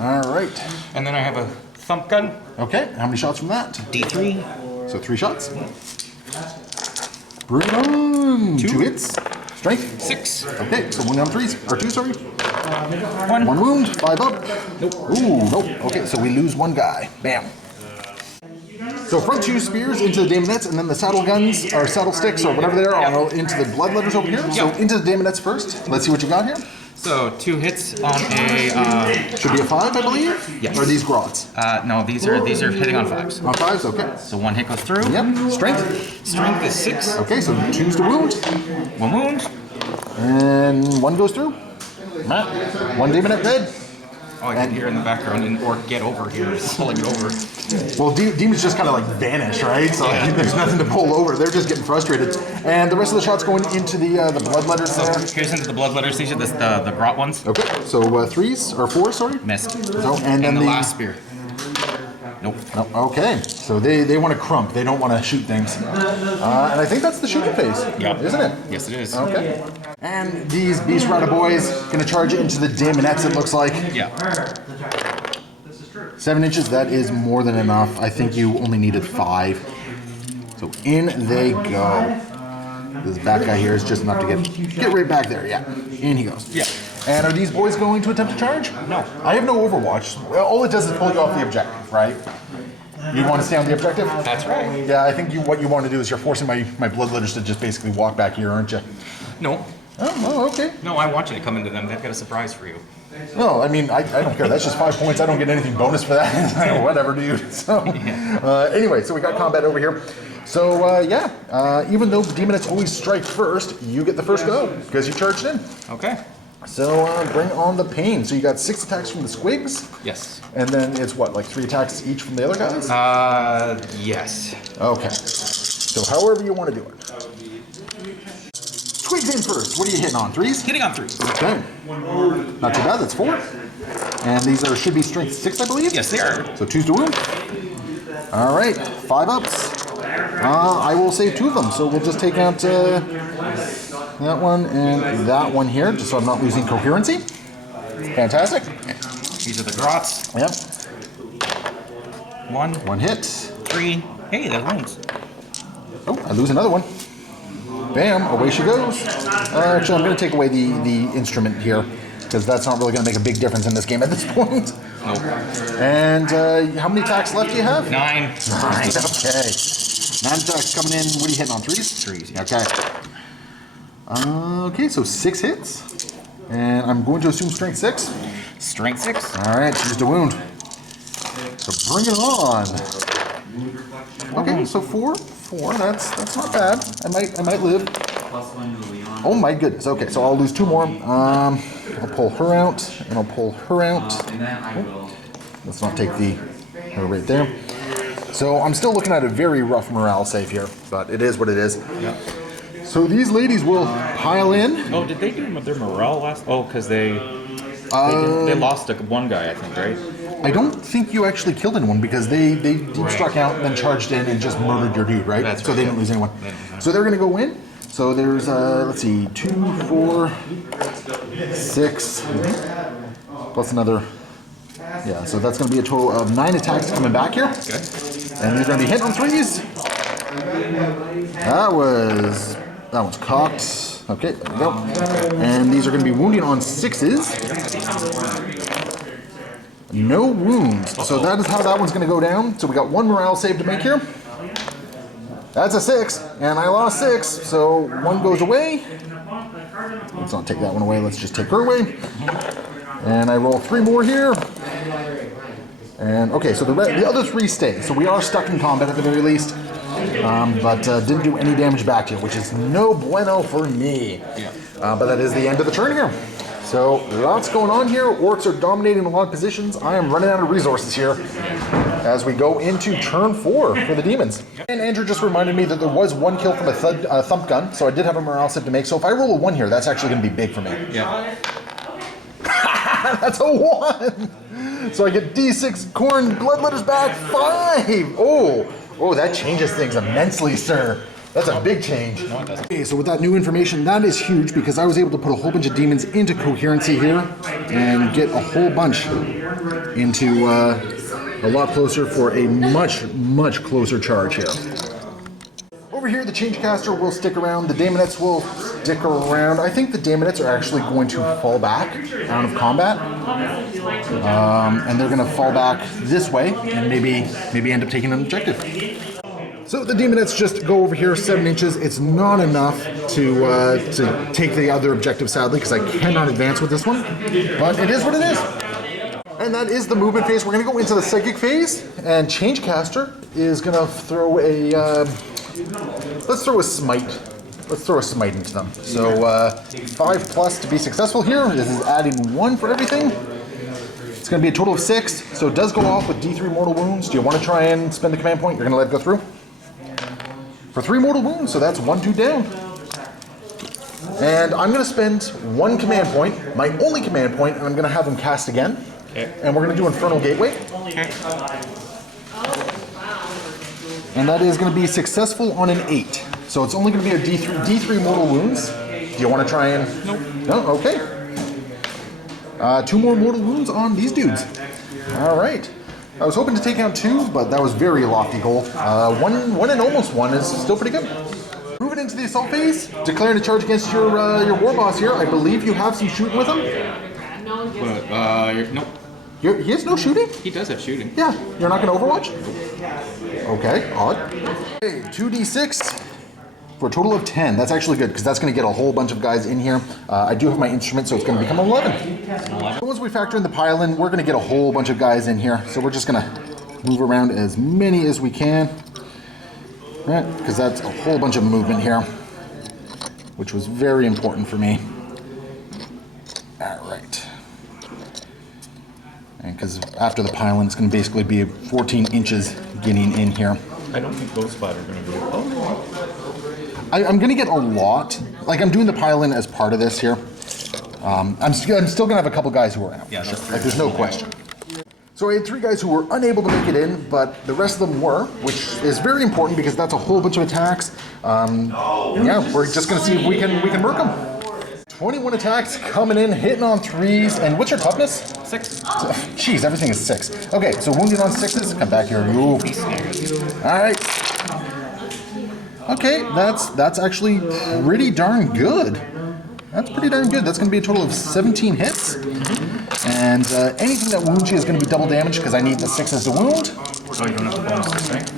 All right. And then I have a thump gun. Okay, how many shots from that? D3. So 3 shots. Bring it on. 2 hits. Strength. 6. Okay, so 1 on 3s. Or 2, sorry. 1. 1 wound. 5 up. Nope. Ooh, nope. Okay, so we lose 1 guy. Bam. So front 2 spears into the Daemonettes, and then the saddle guns, or saddle sticks, or whatever they are, all into the bloodletters over here. So into the Daemonettes first. Let's see what you got here. So 2 hits on a. Should be a 5, I believe? Yes. Or are these grots? No, these are hitting on 5s. On 5s, okay. So 1 hit goes through. Yep. Strength? Strength is 6. Okay, so 2's to wound. 1 wound. And 1 goes through. 1 demon at red. Oh, I can hear in the background an orc get over here, is pulling it over. Well, demons just kind of like vanish, right? So there's nothing to pull over. They're just getting frustrated. And the rest of the shots going into the bloodletters So there. here's into the bloodletters. These are the grot ones. Okay, so 3s or 4s, sorry? Missed. So, and then the last spear. Nope. No, okay, so they want to crump. They don't want to shoot things. And I think that's the shooting phase, isn't it? Yes, it is. Okay. And these Beast Rider boys going to charge into the Daemonettes, it looks like. Yeah. 7 inches, that is more than enough. I think you only needed 5. So in they go. This back guy here is just enough to get right back there. Yeah, in he goes. Yeah. And are these boys going to attempt to charge? No. I have no Overwatch. Well, all it does is pull you off the objective, right? You want to stay on the objective? That's right. Yeah, I think what you want to do is you're forcing my bloodletters to just basically walk back here, aren't you? No. Oh, okay. No, I want you to come into them. They've got a surprise for you. No, I mean, I don't care. That's just 5 points. I don't get anything bonus for that. Whatever, dude. So, anyway, so we got combat over here. So, even though Demonettes always strike first, you get the first go because you charged in. Okay. So, bring on the pain. So you got 6 attacks from the squigs. Yes. And then it's what, like 3 attacks each from the other guys? Yes. Okay. So however you want to do it. Squigs in first. What are you hitting on? 3s? Hitting on 3s. Okay. Not too bad. That's 4. And these should be strength 6, I believe? Yes, they are. So 2's to wound. All right. 5 ups. I will save 2 of them. So we'll just take out that one and that one here, just so I'm not losing coherency. Fantastic. These are the grots. Yep. 1 hit. 3. Hey, they're wounds. Oh, I lose another one. Bam, away she goes. Actually, I'm going to take away the instrument here, because that's not really going to make a big difference in this game at this point. Nope. And how many attacks left do you have? 9. 9, okay. 9 attacks coming in. What are you hitting on, 3s? 3s, yeah. Okay. Okay, so 6 hits. And I'm going to assume strength 6. Strength 6. All right, she's the wound. So bring it on. Okay, so 4. That's not bad. I might live. Oh my goodness. Okay, so I'll lose 2 more. I'll pull her out, and I'll pull her out. Oh, let's not take her right there. So I'm still looking at a very rough morale save here, but it is what it is. Yep. So these ladies will pile in. Oh, did they do their morale last? Oh, because they lost one guy, I think, right? I don't think you actually killed anyone because they deep struck out, then charged in and just murdered your dude, right? That's so right, they didn't lose anyone. So they're gonna go in. So there's let's see, 2, 4, 6, plus another. Yeah, so that's gonna be a total of 9 attacks coming back here. Okay. And they're gonna be hitting on 3s. That one's cocked. Okay, there we go. And these are gonna be wounding on 6s. No wounds. So that is how that one's going to go down. So we got 1 morale save to make here. That's a 6, and I lost 6, so 1 goes away. Let's not take that one away. Let's just take her away. And I roll 3 more here. And okay, so the other 3 stay. So we are stuck in combat at the very least, but didn't do any damage back to you, which is no bueno for me. Yeah. But that is the end of the turn here. So lots going on here. Orcs are dominating a lot of positions. I am running out of resources here as we go into turn 4 for the demons. And Andrew just reminded me that there was 1 kill from a thump gun, so I did have a morale save to make. So if I roll a 1 here, that's actually going to be big for me. Yeah. That's a 1! So I get D6 corn bloodletters back, 5! Oh, that changes things immensely, sir. That's a big change. No, it doesn't. Okay, so with that new information, that is huge because I was able to put a whole bunch of demons into coherency here and get a whole bunch into a lot closer for a much, much closer charge here. Over here, the Changecaster will stick around. The Daemonettes will stick around. I think the Daemonettes are actually going to fall back out of combat. And they're going to fall back this way and maybe end up taking an objective. So the Demonettes just go over here 7 inches. It's not enough to take the other objective, sadly, because I cannot advance with this one. But it is what it is. And that is the movement phase. We're going to go into the psychic phase, and Changecaster is going to throw a... let's throw a smite. Let's throw a smite into them. So 5+ to be successful here. This is adding 1 for everything. It's going to be a total of 6. So it does go off with D3 mortal wounds. Do you want to try and spend the command point? You're going to let it go through? For 3 mortal wounds, so that's 1, 2 down. And I'm going to spend 1 command point, my only command point, and I'm going to have him cast again. Okay. And we're going to do Infernal Gateway. Okay. And that is going to be successful on an 8. So it's only going to be a D3 mortal wounds. Do you want to try and... Nope. No? Okay. 2 more mortal wounds on these dudes. All right. I was hoping to take out 2, but that was very lofty goal. 1 and almost 1 is still pretty good. Moving into the assault phase, declaring a charge against your war boss here. I believe you have some shooting with him. But nope. He has no shooting? He does have shooting. Yeah. You're not going to Overwatch? Okay, odd. Okay, 2d6 for a total of 10. That's actually good because that's going to get a whole bunch of guys in here. I do have my instrument, so it's going to become 11. So once we factor in the pile-in, we're going to get a whole bunch of guys in here. So we're just going to move around as many as we can. Right, because that's a whole bunch of movement here, which was very important for me. All right. And because after the pile-in, it's going to basically be 14 inches getting in here. I don't think those 5 are going to do it. Oh. I'm going to get a lot. Like, I'm doing the pile-in as part of this here. I'm still going to have a couple guys who are out. Yeah, sure. Like, there's no question. So I had 3 guys who were unable to make it in, but the rest of them were, which is very important because that's a whole bunch of attacks. Yeah, we're just going to see if we can work them. 21 attacks coming in, hitting on 3s, and what's your toughness? 6. Jeez, everything is 6. Okay, so wounded on 6s, come back here. Ooh. All right. Okay, that's actually pretty darn good. That's pretty darn good. That's going to be a total of 17 hits. And anything that wounds you is going to be double damage because I need the 6s to wound. Oh, you don't have the bonus, right?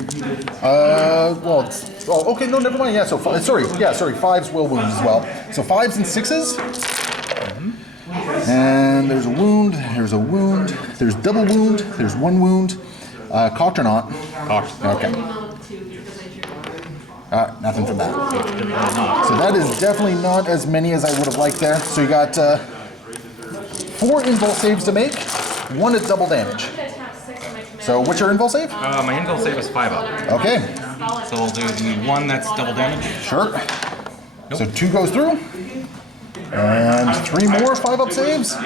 Well, okay, no, never mind. Yeah, so, sorry, 5s will wound as well. So 5s and 6s. And there's a wound, there's double wound, there's 1 wound. Cocked or not? Cocked. Okay. Nothing from that. So that is definitely not as many as I would have liked there. So you got 4 invul saves to make, 1 at double damage. So what's your invul save? My invul save is 5 up. Okay. So we'll do the 1 that's double damage. Sure. Nope. So 2 goes through. And 3 more 5-up saves.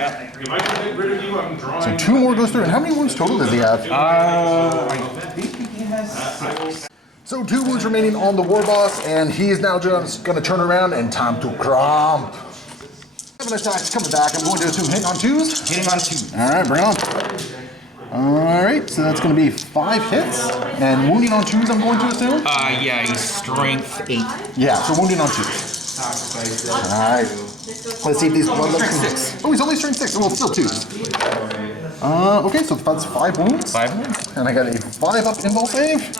So 2 more goes through. And how many wounds total does he have? I think he has 6. So 2 wounds remaining on the war boss, and he is now just going to turn around and time to crump. 7 attacks coming back. I'm going to assume hitting on 2s. Hitting on 2. All right, bring on. All right, so that's going to be 5 hits, and wounding on 2s. I'm going to assume. Yeah, he's strength 8. Yeah, so wounding on 2s. All right. Let's see if these blood levels. Strength 6. Oh, he's only strength 6. Well, it's still 2s. Okay, so that's 5 wounds. 5 wounds. And I got a 5-up invul save.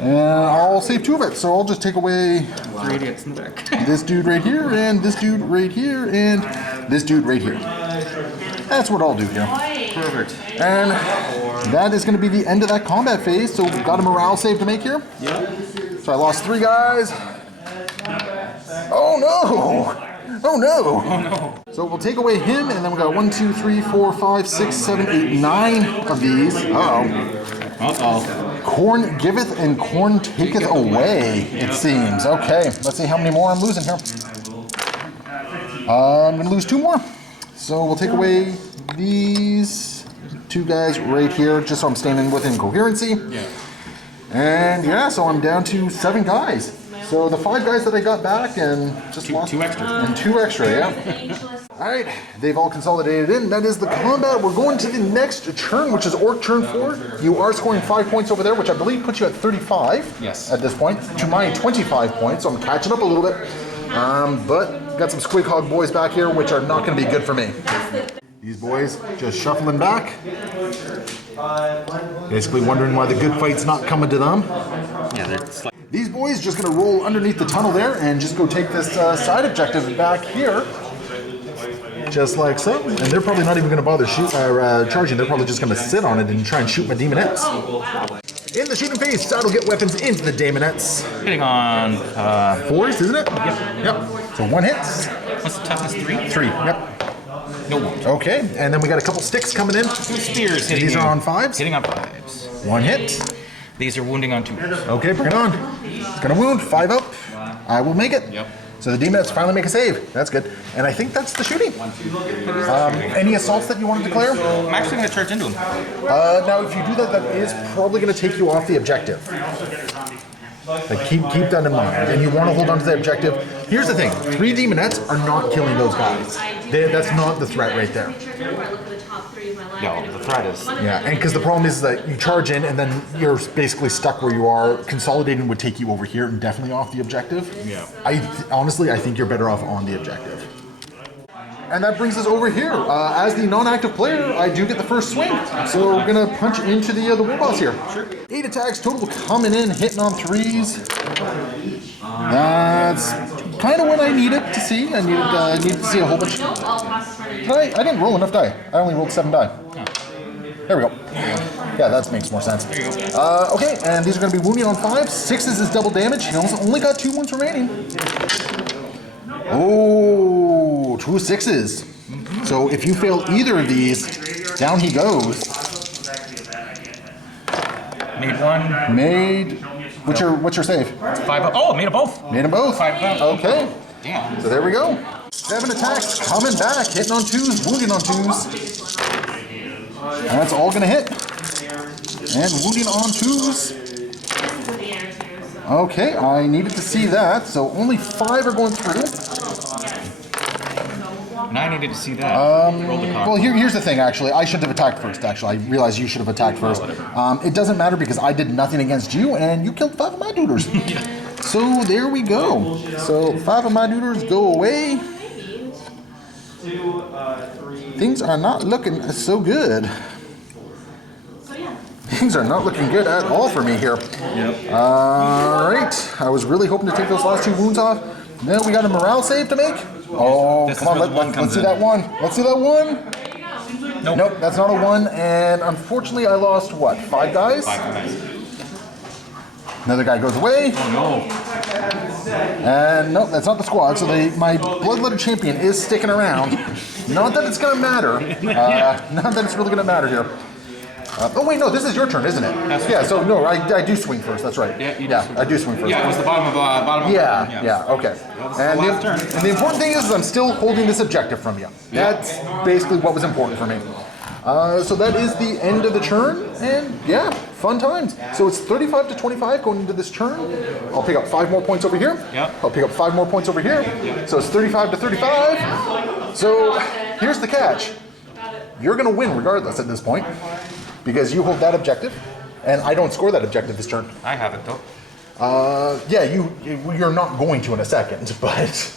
And I'll save 2 of it, so I'll just take away 3 idiots in the back. this dude right here, and this dude right here, and this dude right here. That's what I'll do here. Perfect. And that is going to be the end of that combat phase, so we've got a morale save to make here. Yep. So I lost 3 guys. Oh no! Oh no! Oh no. So we'll take away him, and then we got 1, 2, 3, 4, 5, 6, 7, 8, 9 of these. Uh-oh. Uh-oh. Corn giveth and corn taketh away, it seems. Okay, let's see how many more I'm losing here. I'm going to lose 2 more. So we'll take away these 2 guys right here, just so I'm staying within coherency. Yeah. And yeah, so I'm down to 7 guys. So the 5 guys that I got back and just lost 2 extra. And 2 extra, yeah. All right, they've all consolidated in. That is the combat. We're going to the next turn, which is Orc turn 4. You are scoring 5 points over there, which I believe puts you at 35. Yes. At this point, to my 25 points, so I'm catching up a little bit. But got some Squig Hog boys back here, which are not going to be good for me. These boys just shuffling back. Basically wondering why the good fight's not coming to them. Yeah, they're slight. These boys just gonna roll underneath the tunnel there and just go take this side objective back here. Just like so. And they're probably not even gonna bother charging. They're probably just gonna sit on it and try and shoot my demonettes. In the shooting phase, Saddle get weapons into the Daemonettes. Hitting on 4s, isn't it? Yep. So 1 hits. what's the toughness? 3? 3, yep. No wound. Okay, and then we got a couple sticks coming in. 2 spears hitting These you. are on 5s. Hitting on 5s. 1 hit. These are wounding on 2. Okay, bring it on. It's gonna wound, 5 up. I will make it. Yep. So the Demonettes finally make a save. That's good. And I think that's the shooting. Any assaults that you want to declare? I'm actually going to charge into him. Now, if you do that, that is probably going to take you off the objective. Like, keep that in mind. And you want to hold on to the objective. Here's the thing. 3 Demonettes are not killing those guys. That's not the threat right there. No, the threat is. Yeah, and because the problem is that you charge in and then you're basically stuck where you are. Consolidating would take you over here and definitely off the objective. Yeah. Honestly, I think you're better off on the objective. And that brings us over here. As the non-active player, I do get the first swing. So we're gonna punch into the war boss here. Sure. 8 attacks total coming in, hitting on 3s. That's kind of what I needed to see. I needed to see a whole bunch. I didn't roll enough die. I only rolled 7 die. There we go. Yeah, that makes more sense. Okay, and these are going to be wounding on 5. 6s is double damage. He only got 2 wounds remaining. Oh, 2 6s. So if you fail either of these, down he goes. Made 1. Made. What's your save? 5. Oh, made them both. Made them both. 5 up. Okay. Damn. So there we go. 7 attacks coming back, hitting on 2s, wounding on 2s. And that's all gonna hit. And wounding on 2s. Okay, I needed to see that, so only 5 are going through. And I needed to see that. Roll the card. Well, here's the thing, actually. I should have attacked first, actually. I realized you should have attacked first. It doesn't matter because I did nothing against you, and you killed 5 of my duders. So there we go. So 5 of my duders go away. Things are not looking so good. Things are not looking good at all for me here. Yep. Alright. I was really hoping to take those last 2 wounds off. Then we got a morale save to make. Oh, This come on, is where the 1 let's comes see in. that 1. Let's see that 1. Nope. That's not a 1, and unfortunately I lost, what, 5 guys? 5 guys. Another guy goes away. Oh, no. And nope, that's not the squad, so my blood-lettered champion is sticking around. Not that it's gonna matter. Not that it's really gonna matter here. Oh wait, no, this is your turn, isn't it? Yeah, so no, I do swing first, that's right. Yeah, you do swing I do swing first. Yeah, it was the bottom of Yeah, okay. And last turn. the important thing is I'm still holding this objective from you. That's basically what was important for me. So that is the end of the turn, and yeah, fun times. So it's 35 to 25 going into this turn. I'll pick up 5 more points over here. Yep. I'll pick up 5 more points over here. Yep. So it's 35 to 35. So here's the catch. You're going to win regardless at this point, because you hold that objective, and I don't score that objective this turn. I have it, though. Yeah, you're not going to in a second, but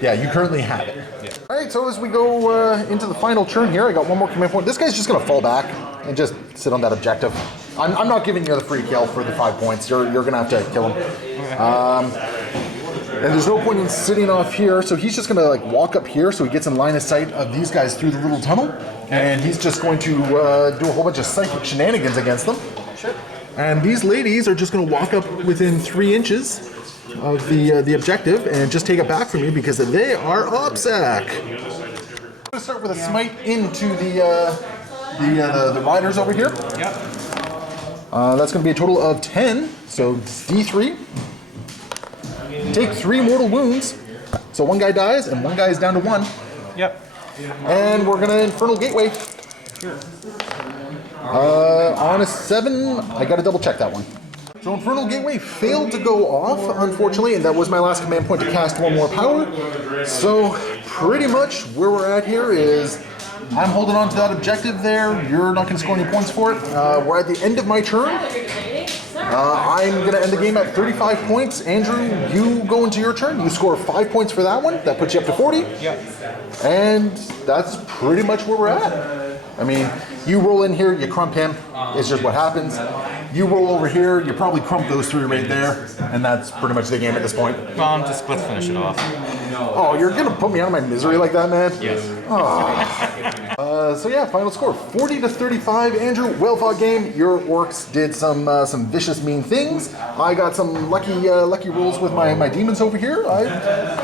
yeah, you currently have it. Yeah. All right, so as we go into the final turn here, I got 1 more command point. This guy's just gonna fall back and just sit on that objective. I'm not giving you the free kill for the 5 points. You're gonna have to kill him. And there's no point in sitting off here, so he's just gonna like walk up here so he gets in line of sight of these guys through the little tunnel, and he's just going to do a whole bunch of psychic shenanigans against them. Sure. And these ladies are just going to walk up within 3 inches of the objective and just take it back from you because they are OPSEC. I'm going to start with a smite into the riders over here. Yep. That's going to be a total of 10, so it's D3. Take 3 mortal wounds, so 1 guy dies and 1 guy is down to 1. Yep. And we're going to Infernal Gateway. Sure. On a 7, I gotta double check that one. So Infernal Gateway failed to go off, unfortunately, and that was my last command point to cast 1 more power. So pretty much where we're at here is I'm holding on to that objective there. You're not gonna score any points for it. We're at the end of my turn. I'm gonna end the game at 35 points. Andrew, you go into your turn. You score 5 points for that one. That puts you up to 40. Yep. And that's pretty much where we're at. I mean, you roll in here, you crump him. It's just what happens. You roll over here, you probably crump those three right there, and that's pretty much the game at this point. Well, just let's finish it off. Oh, you're gonna put me out of my misery like that, man? Yes. So yeah, final score 40-35. Andrew, well-fought game. Your orcs did some vicious, mean things. I got some lucky rolls with my demons over here.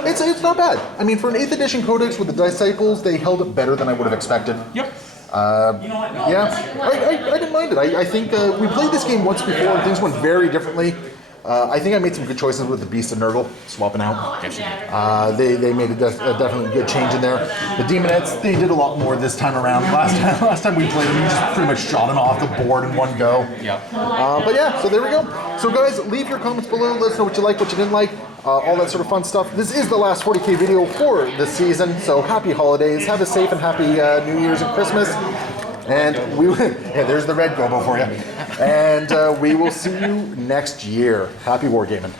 It's not bad. I mean, for an 8th edition codex with the disciples, they held it better than I would have expected. Yep. Yeah, I didn't mind it. I think we played this game once before and things went very differently. I think I made some good choices with the Beast of Nurgle, swapping out. They made a definitely good change in there. The Demonettes, they did a lot more this time around. Last time we played them, we just pretty much shot them off the board in one go. Yep. But yeah, so there we go. So guys, leave your comments below. Let us know what you like, what you didn't like, all that sort of fun stuff. This is the last 40k video for the season, so happy holidays. Have a safe and happy New Year's and Christmas. And there's the red gobo for you. And we will see you next year. Happy wargaming.